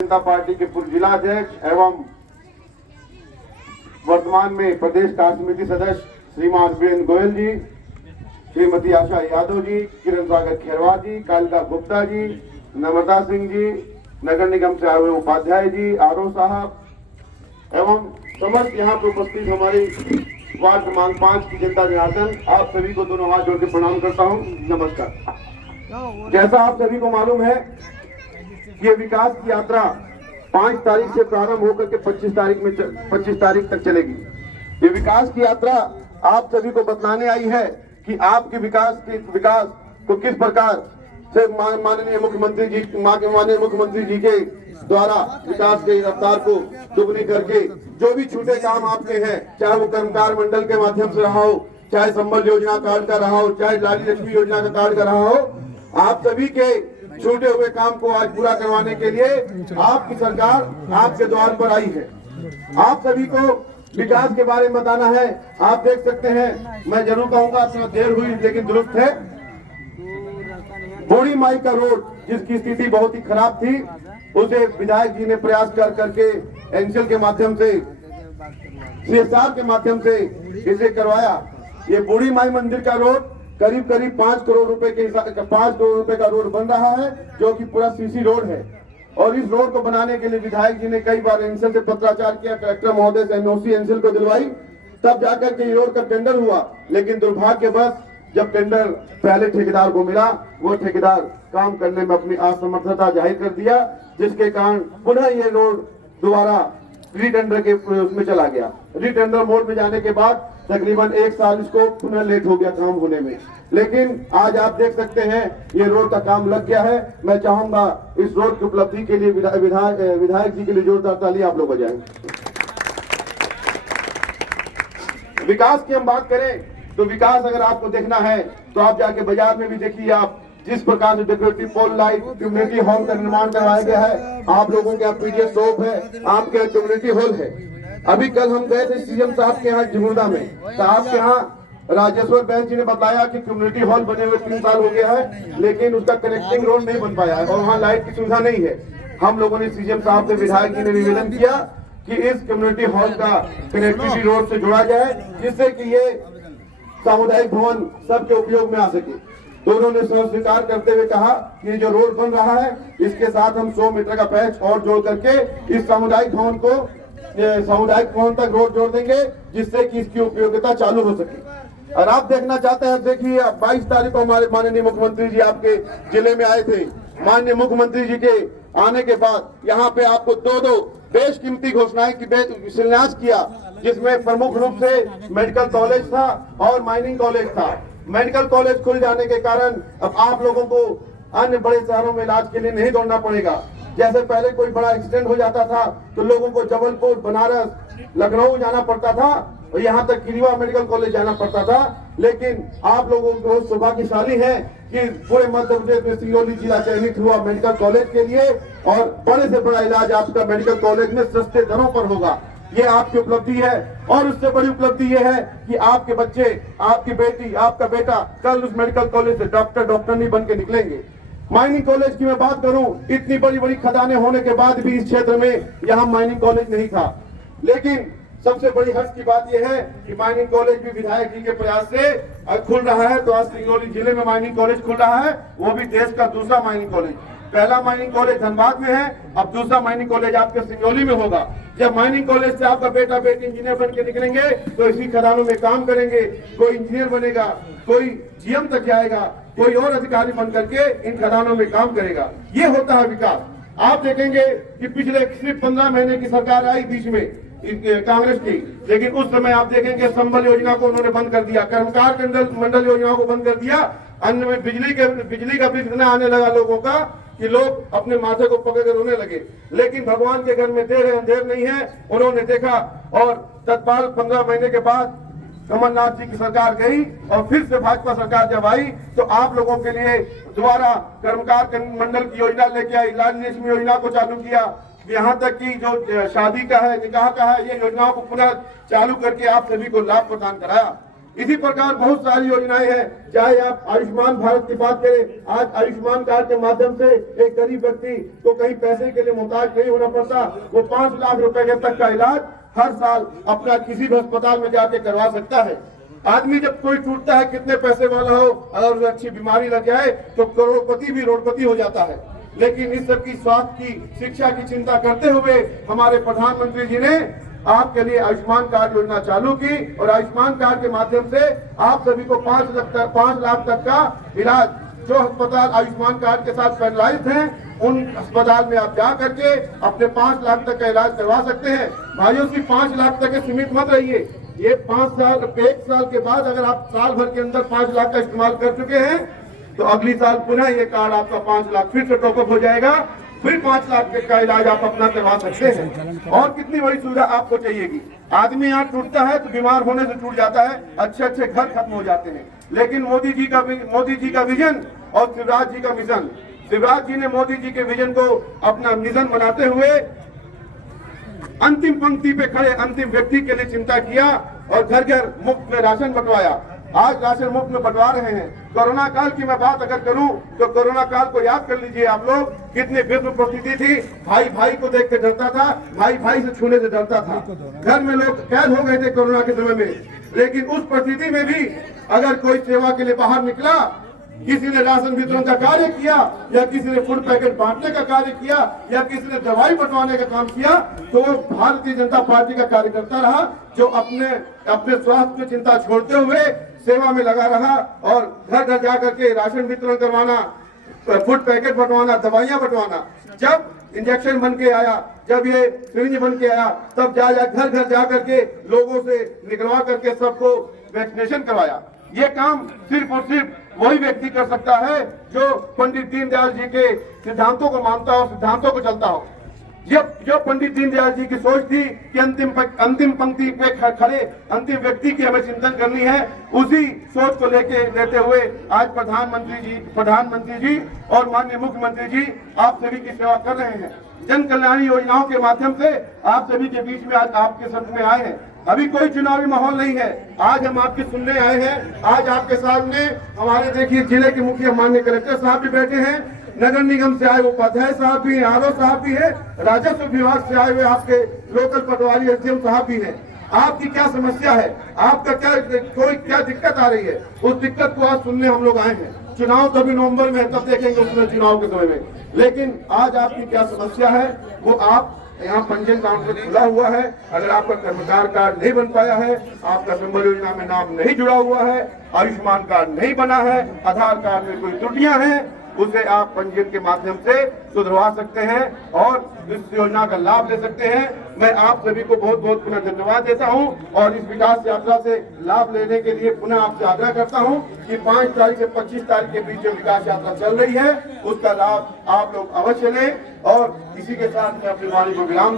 जनता party के पूर्व जिला अध्यक्ष एवं वर्तमान में प्रदेश कार्य समिति सदस्य श्रीमान वीरेंद्र गोयल जी, श्रीमती आशा यादव जी, किरण सागर खेरवार जी, कालिका गुप्ता जी, नम्रता सिंह जी, नगर निगम से आए हुए उपाध्याय जी, आरओ साहब एवं समस्त यहाँ पे उपस्थित हमारे वार्ड क्रमांक 5 की जनता जनार्दन, आप सभी को दोनों हाथ जोड़ के प्रणाम करता हूँ। नमस्कार। जैसा आप सभी को मालूम है, ये विकास की यात्रा 5 तारीख से प्रारंभ होकर के 25 तारीख तक चलेगी। ये विकास की यात्रा आप सभी को बतलाने आई है कि आपके विकास को किस प्रकार से माननीय मुख्यमंत्री जी के द्वारा विकास के रफ्तार को दुगनी करके जो भी छूटे काम आपके हैं, चाहे वो कर्मकार मंडल के माध्यम से रहा हो, चाहे संबल योजना कार्ड का रहा हो, चाहे लाडली लक्ष्मी योजना का कार्ड का रहा हो, आप सभी के छूटे हुए काम को आज पूरा करवाने के लिए आपकी सरकार आपके द्वार पर आई है। आप सभी को विकास के बारे में बताना है। आप देख सकते हैं, मैं जरूर कहूंगा थोड़ा देर हुई लेकिन दुरुस्त है। बूढ़ी माई का रोड जिसकी स्थिति बहुत ही खराब थी, उसे विधायक जी ने प्रयास कर करके एनसीएल के माध्यम से, सीएसआर के माध्यम से इसे करवाया। ये बूढ़ी माई मंदिर का रोड करीब 5 करोड़ रुपए के 5 करोड़ रुपए का रोड बन रहा है, जो कि पूरा सीसी रोड है। और इस रोड को बनाने के लिए विधायक जी ने कई बार एनसीएल से पत्राचार किया, कलेक्टर महोदय से एनओसी एनसीएल को दिलवाई, तब जाकर के रोड का टेंडर हुआ। लेकिन दुर्भाग्यवश जब टेंडर पहले ठेकेदार को मिला, वो ठेकेदार काम करने में अपनी असमर्थता जाहिर कर दिया, जिसके कारण पुनः ये रोड दोबारा रीटेंडर के उसमें चला गया। रीटेंडर मोड में जाने के बाद तकरीबन 1 साल इसको पुनः लेट हो गया काम होने में। लेकिन आज आप देख सकते हैं ये रोड का काम लग गया है। मैं चाहूंगा इस रोड की उपलब्धि के लिए विधायक जी के लिए जोरदार ताली आप लोग बजाएं। विकास की हम बात करें तो विकास अगर आपको देखना है तो आप जाके बाजार में भी देखिए, आप जिस प्रकार से decorative pole light, community hall का निर्माण करवाया गया है। आप लोगों के यहाँ पीडीएस शॉप है, आपके यहाँ कम्युनिटी हॉल है। अभी कल हम गए थे सीएम साहब के यहाँ जमुर्दा में, तो आपके यहाँ राजेश्वर बैंक जी ने बताया कि कम्युनिटी हॉल बने हुए 3 साल हो गया है, लेकिन उसका कनेक्टिंग रोड नहीं बन पाया है और वहाँ लाइट की सुविधा नहीं है। हम लोगों ने सीएम साहब से, विधायक जी ने निवेदन किया कि इस कम्युनिटी हॉल का कनेक्टिविटी रोड से जोड़ा जाए, जिससे कि ये सामुदायिक भवन सबके उपयोग में आ सके। तो उन्होंने स्वीकार करते हुए कहा कि जो रोड बन रहा है इसके साथ हम 100 मीटर का पैच और जोड़ करके इस सामुदायिक भवन तक रोड जोड़ देंगे, जिससे कि इसकी उपयोगिता चालू हो सके। और आप देखना चाहते हैं, देखिए 22 तारीख को हमारे माननीय मुख्यमंत्री जी आपके जिले में आए थे। माननीय मुख्यमंत्री जी के आने के बाद यहाँ पे आपको 2 बेशकीमती घोषणाएं की शिलान्यास किया, जिसमें प्रमुख रूप से मेडिकल कॉलेज था और माइनिंग कॉलेज था। मेडिकल कॉलेज खुल जाने के कारण अब आप लोगों को अन्य बड़े शहरों में इलाज के लिए नहीं दौड़ना पड़ेगा। जैसे पहले कोई बड़ा एक्सीडेंट हो जाता था तो लोगों को जबलपुर, बनारस, लखनऊ जाना पड़ता था और यहाँ तक कि रीवा मेडिकल कॉलेज जाना पड़ता था। लेकिन आप लोगों को सौभाग्यशाली है कि पूरे मध्य प्रदेश में सिंगरौली जिला चयनित हुआ मेडिकल कॉलेज के लिए, और बड़े से बड़ा इलाज आपका मेडिकल कॉलेज में सस्ते दरों पर होगा। ये आपकी उपलब्धि है। और उससे बड़ी उपलब्धि ये है कि आपके बच्चे, आपकी बेटी, आपका बेटा कल उस मेडिकल कॉलेज से डॉक्टर नहीं बन के निकलेंगे। माइनिंग कॉलेज की मैं बात करूं, इतनी बड़ी बड़ी खदानें होने के बाद भी इस क्षेत्र में यहाँ माइनिंग कॉलेज नहीं था। लेकिन सबसे बड़ी हर्ष की बात यह है कि माइनिंग कॉलेज भी विधायक जी के प्रयास से खुल रहा है। तो आज सिंगरौली जिले में माइनिंग कॉलेज खुल रहा है, वो भी देश का दूसरा माइनिंग कॉलेज। पहला माइनिंग कॉलेज धनबाद में है, अब दूसरा माइनिंग कॉलेज आपके सिंगरौली में होगा। जब माइनिंग कॉलेज से आपका बेटा बेटी इंजीनियर बन के निकलेंगे तो इसी खदानों में काम करेंगे। कोई इंजीनियर बनेगा, कोई जीएम तक जाएगा, कोई और अधिकारी बन करके इन खदानों में काम करेगा। ये होता है विकास। आप देखेंगे कि पिछले सिर्फ 15 महीने की सरकार आई बीच में कांग्रेस की, लेकिन उस समय आप देखेंगे संबल योजना को उन्होंने बंद कर दिया, कर्मकार मंडल योजना को बंद कर दिया। अन्य में बिजली का बिल इतना आने लगा लोगों का कि लोग अपने माथे को पकड़ कर रोने लगे। लेकिन भगवान के घर में देर है अंधेर नहीं है, उन्होंने देखा और तत्काल 15 महीने के बाद कमलनाथ जी की सरकार गई और फिर से भाजपा सरकार जब आई तो आप लोगों के लिए दोबारा कर्मकार मंडल की योजना लेके आई, लाडली लक्ष्मी योजना को चालू किया। यहाँ तक कि जो शादी का है, निकाह का है, ये योजनाओं को पुनः चालू करके आप सभी को लाभ प्रदान कराया। इसी प्रकार बहुत सारी योजनाएं हैं, चाहे आप आयुष्मान भारत की बात करें। आज आयुष्मान कार्ड के माध्यम से एक गरीब व्यक्ति को कहीं पैसे के लिए मोहताज नहीं होना पड़ता। वो 5 लाख रुपए के तक का इलाज हर साल अपना किसी भी अस्पताल में जाके करवा सकता है। आदमी जब कोई टूटता है, कितने पैसे वाला हो, अगर उसे अच्छी बीमारी लग जाए तो करोड़पति भी रोडपति हो जाता है। लेकिन इस सब की स्वास्थ्य की, शिक्षा की चिंता करते हुए हमारे प्रधानमंत्री जी ने आपके लिए आयुष्मान कार्ड योजना चालू की और आयुष्मान कार्ड के माध्यम से आप सभी को 5 लाख तक का इलाज, जो अस्पताल आयुष्मान कार्ड के साथ पैनलाइज्ड हैं, उन अस्पताल में आप जा करके अपने 5 लाख तक का इलाज करवा सकते हैं। भाइयों, सिर्फ 5 लाख तक के सीमित मत रहिए। ये 1 साल के बाद अगर आप साल भर के अंदर 5 लाख का इस्तेमाल कर चुके हैं तो अगली साल पुनः ये कार्ड आपका 5 लाख फिर से टॉपअप हो जाएगा, फिर 5 लाख का इलाज आप अपना करवा सकते हैं। और कितनी बड़ी सुविधा आपको चाहिएगी। आदमी यहाँ टूटता है तो बीमार होने से टूट जाता है, अच्छे अच्छे घर खत्म हो जाते हैं। लेकिन मोदी जी का विजन और शिवराज जी का मिशन, शिवराज जी ने मोदी जी के विजन को अपना मिशन बनाते हुए अंतिम पंक्ति पे खड़े अंतिम व्यक्ति के लिए चिंता किया और घर घर मुफ्त में राशन बंटवाया। आज राशन मुफ्त में बंटवा रहे हैं। कोरोना काल की मैं बात अगर करूं तो कोरोना काल को याद कर लीजिए आप लोग, कितनी विषम परिस्थिति थी। भाई भाई को देख के डरता था, भाई भाई से छूने से डरता था। घर में लोग कैद हो गए थे कोरोना के समय में। लेकिन उस परिस्थिति में भी अगर कोई सेवा के लिए बाहर निकला, किसी ने राशन वितरण का कार्य किया या किसी ने फूड पैकेट बांटने का कार्य किया या किसी ने दवाई बंटवाने का काम किया, तो भारतीय जनता पार्टी का कार्यकर्ता रहा जो अपने स्वास्थ्य की चिंता छोड़ते हुए सेवा में लगा रहा और घर घर जाकर के राशन वितरण करवाना, फूड पैकेट बंटवाना, दवाइयां बंटवाना। जब इंजेक्शन बन के आया, जब ये सिरिंज बन के आया, तब घर घर जा करके लोगों से निकलवा करके सबको वैक्सीनेशन करवाया। ये काम सिर्फ और सिर्फ वही व्यक्ति कर सकता है जो पंडित दीनदयाल जी के सिद्धांतों को मानता हो, सिद्धांतों को चलता हो। जो पंडित दीनदयाल जी की सोच थी कि अंतिम पंक्ति पे खड़े अंतिम व्यक्ति की हमें चिंतन करनी है, उसी सोच को लेते हुए आज प्रधानमंत्री जी और माननीय मुख्यमंत्री जी आप सभी की सेवा कर रहे हैं। जन कल्याणी योजनाओं के माध्यम से आप सभी के बीच में आज आपके सदन में आए हैं। अभी कोई चुनावी माहौल नहीं है, आज हम आपकी सुनने आए हैं। आज आपके सामने हमारे देखिए जिले के मुखिया माननीय कलेक्टर साहब भी बैठे हैं, नगर निगम से आए उपाध्याय साहब भी हैं, आरओ साहब भी हैं, राजस्व विभाग से आए हुए आपके लोकल पटवारी एसडीएम साहब भी हैं। आपकी क्या समस्या है, आपका क्या दिक्कत आ रही है, उस दिक्कत को आज सुनने हम लोग आए हैं। चुनाव तो अभी नवंबर में है, तब देखेंगे उसमें चुनाव के समय में। लेकिन आज आपकी क्या समस्या है वो आप यहाँ पंजीयन काउंटर खुला हुआ है। अगर आपका कर्मकार कार्ड नहीं बन पाया है, आपका संबल योजना में नाम नहीं जुड़ा हुआ है, आयुष्मान कार्ड नहीं बना है, आधार कार्ड में कोई त्रुटियां हैं, उसे आप पंजीयन के माध्यम से सुधरवा सकते हैं और इस योजना का लाभ ले सकते हैं। मैं आप सभी को बहुत बहुत पुनः धन्यवाद देता हूं और इस विकास यात्रा से लाभ लेने के लिए पुनः आपसे आग्रह करता हूं कि 5 तारीख से 25 तारीख के बीच जो विकास यात्रा चल रही है उसका लाभ आप लोग अवश्य लें। और इसी के साथ मैं अपनी वाणी को विराम